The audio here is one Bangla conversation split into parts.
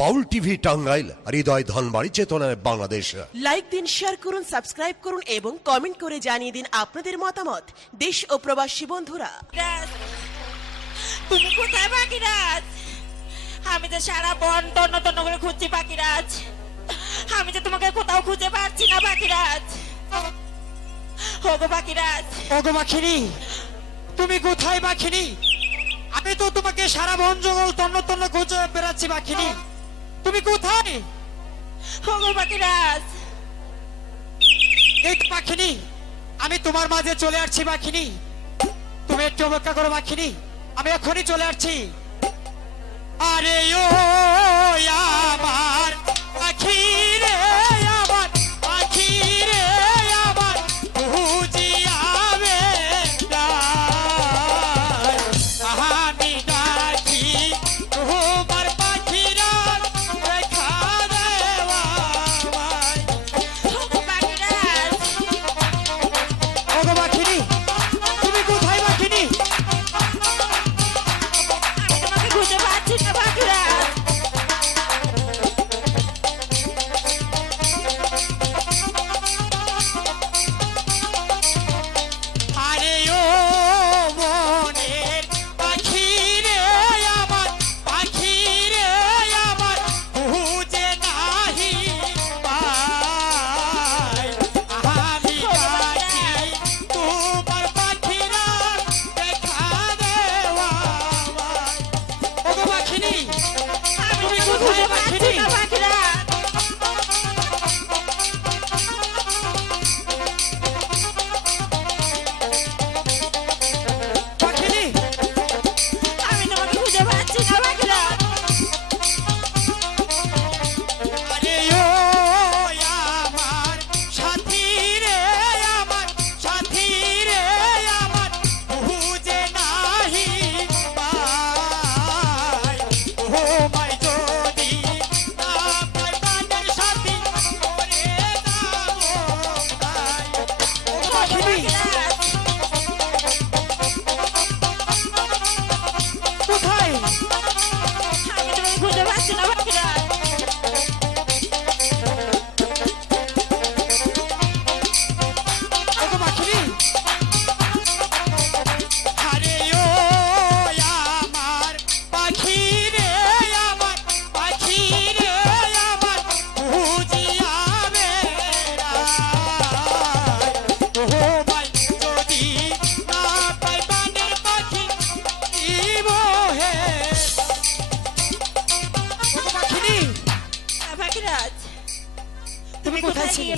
বাউল টিভি টাঙ্গাইল হৃদয় ধনবাড়ি চেতনায় বাংলাদেশ। লাইক দিন শেয়ার করুন সাবস্ক্রাইব করুন এবং কমেন্ট করে জানিয়ে দিন আপনাদের মতামত। দেশ ও প্রবাসী বন্ধুরা। তুমি কোথায় পাখিরাজ আমি তো সারা বন তন্ন তন্ন করে খুঁজছি পাখিরাজ আমি তো তোমাকে কোথাও খুঁজে পাচ্ছি না পাখিরাজ হোগো পাখিরাজ ওগো বাখিনি তুমি কোথায় বাখিনি আমি তো তোমাকে সারা বন জঙ্গল তন্ন তন্ন খুঁজে বেড়াচ্ছি বাখিনি তুমি কোথায়? হোগো পাখিরাজ। এই তো আমি তোমার মাঝে চলে আসছি মাখিনি তুমি একটু অপেক্ষা করো মাখিনি আমি এখনই চলে আসছি।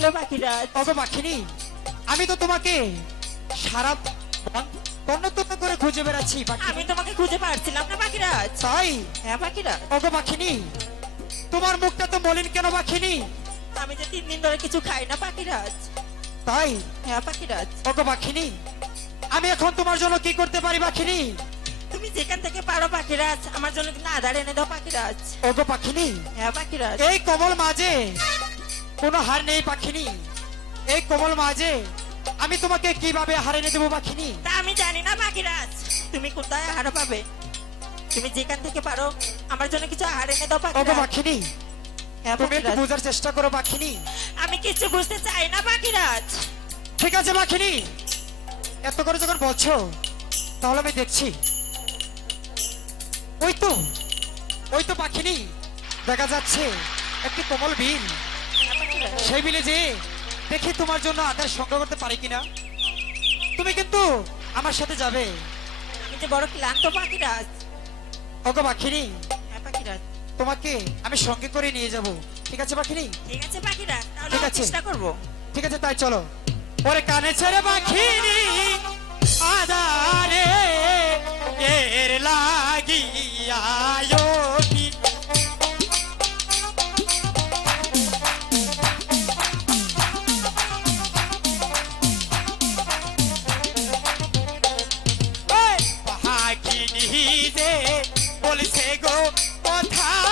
ছিলে? পাখিরাজ পাখিনি আমি তো তোমাকে সারা বন তন্ন তন্ন করে খুঁজে বেড়াচ্ছি আমি তোমাকে খুঁজে পাচ্ছিলাম না পাখিরাজ তাই? হ্যাঁ পাখিরাজ ওগো পাখিনি তোমার মুখটা তো মলিন কেন পাখিনি? আমি যে তিন দিন ধরে কিছু খাই না পাখিরাজ তাই? হ্যাঁ পাখিরাজ ওগো পাখিনি আমি এখন তোমার জন্য কি করতে পারি পাখিনি? তুমি যেখান থেকে পারো পাখিরাজ আমার জন্য না আধার এনে দাও পাখিরাজ ওগো পাখিনি হ্যাঁ পাখিরাজ এই কমল মাঝে কোনো হার নেই পাখিনি। এই কোমল মাঝে আমি তোমাকে কীভাবে হার এনে দেবো পাখিনি? তা আমি জানি না পাখিরাজ তুমি কোথায় আহার পাবে? তুমি যেখান থেকে পারো আমার জন্য কিছু আহার এনে দাও ওগো পাখিরাজ পাখিনি হ্যাঁ তুমি একটু পাখিরাজ বোঝার চেষ্টা করো পাখিনি। আমি কিছু বুঝতে চাই না পাখিরাজ ঠিক আছে পাখিনি। এত করে যখন বলছো তাহলে আমি দেখছি। ওই তো ওই তো পাখিনি। দেখা যাচ্ছে একটি কোমল বিল। সেই বিলে যে দেখি তোমার জন্য আধার সংগ্রহ করতে পারি কিনা? তুমি কিন্তু আমার সাথে যাবে। আমি যে বড় ক্লান্ত পাখিরাজ। ওগো পাখিনি হ্যাঁ পাখিরাজ। তোমাকে আমি সঙ্গে করে নিয়ে যাব। ঠিক আছে পাখিনি ঠিক আছে পাখিরাজ তাহলে। চেষ্টা করব। ঠিক আছে তাই চলো। ওরে কানে ছেড়ে পাখিনি আদারে এর লাগিয়া যে বলছে গো কোথায়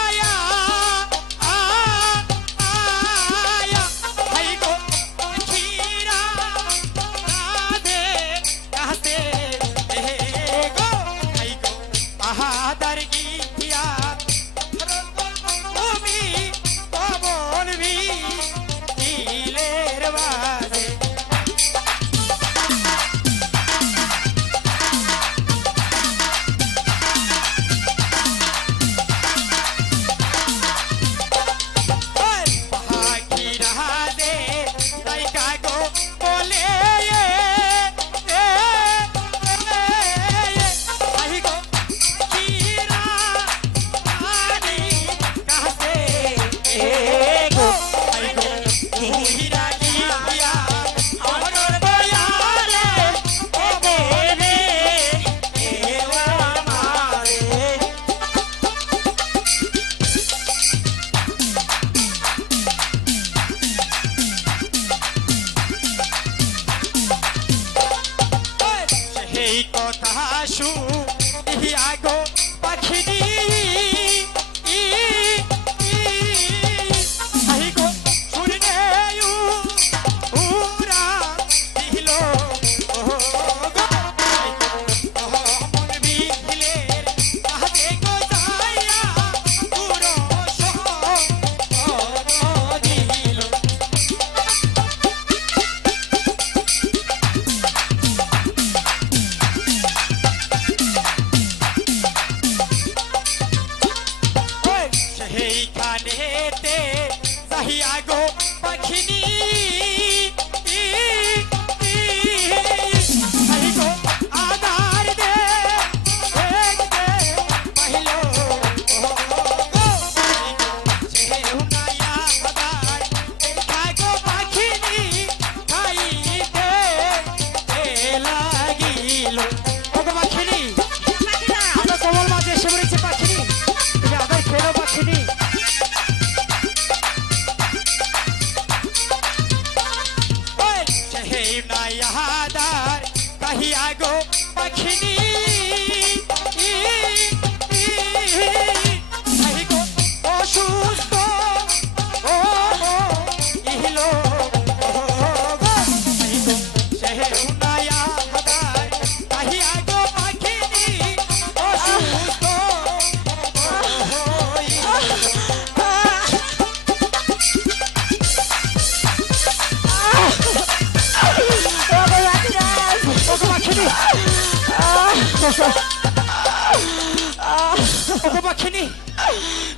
ওগো পাখিনি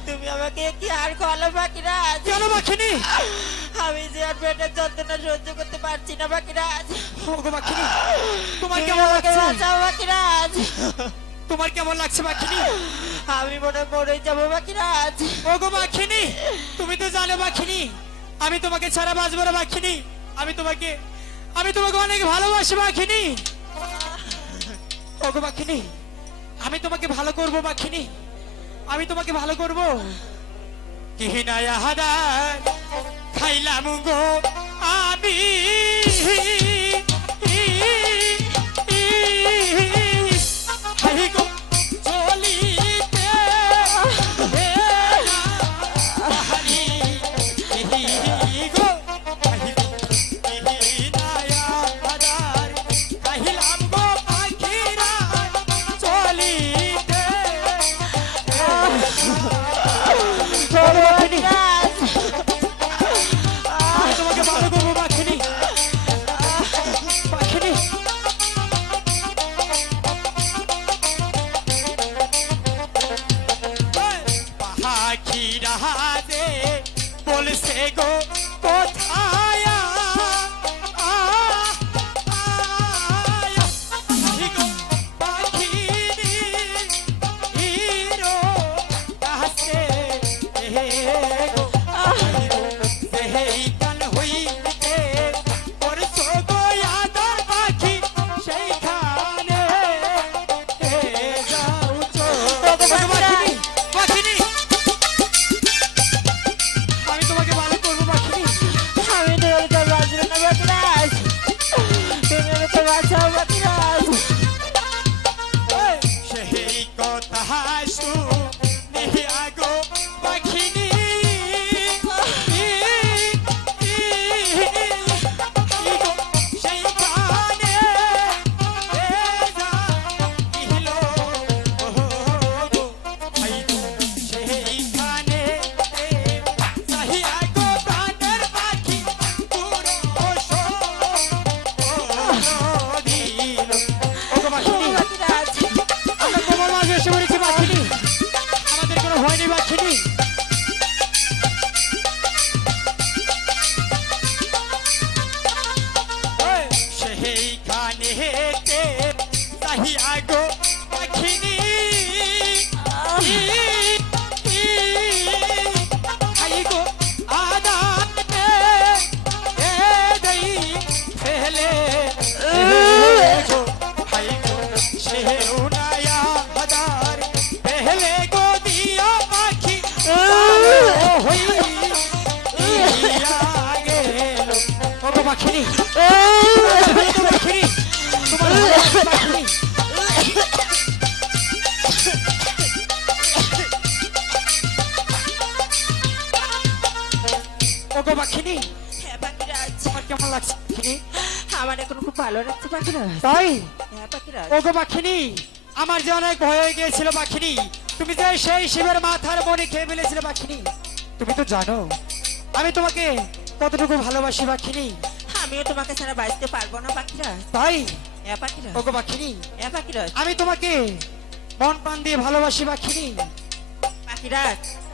তুমি আমাকে কি আর কলো পাখিরাজ কেন পাখিনি আমি যে আর পেটের যন্ত্রণা সহ্য করতে পারছি না পাখিরাজ ওগো পাখিনি তোমার কেমন লাগছে? পাখিরাজ তোমার কেমন লাগছে পাখিনি আমি মনে মরে যাব পাখিরাজ ওগো পাখিনি তুমি তো জানো পাখিনি আমি তোমাকে ছাড়া বাঁচবো না পাখিনি আমি তোমাকে আমি তোমাকে অনেক ভালোবাসি পাখিনি ওগো পাখিনি আমি তোমাকে ভালো করব মাখিনি আমি তোমাকে ভালো করব। কিহিনায়া হাদার খাইলাম গো আমি। পাখিরা দে বলছে গো কোথায়? কথা শুনি আগো পাখিনি ওগো পাখিনি তোমার পাখিনি হ্যাঁ কেমন লাগছে আমার এখন খুব ভালো লাগছে পাখিরাজ তাই? হ্যাঁ ওগো পাখিনি আমার যে অনেক ভয় হয়ে গিয়েছিল পাখিনি তুমি যে সেই শিবের মাথার মনে খেয়ে ফেলেছিলে পাখিনি তুমি তো জানো আমি তোমাকে কতটুকু ভালোবাসি পাখিনি আমিও তোমাকে ছাড়া বাঁচতে পারব না পাখিরা। তাই? হ্যাঁ পাখিরাজ ওগো পাখিনি। হ্যাঁ পাখিরাজ আমি তোমাকে মন প্রাণ দিয়ে ভালোবাসি পাখিনি। পাখিরাজ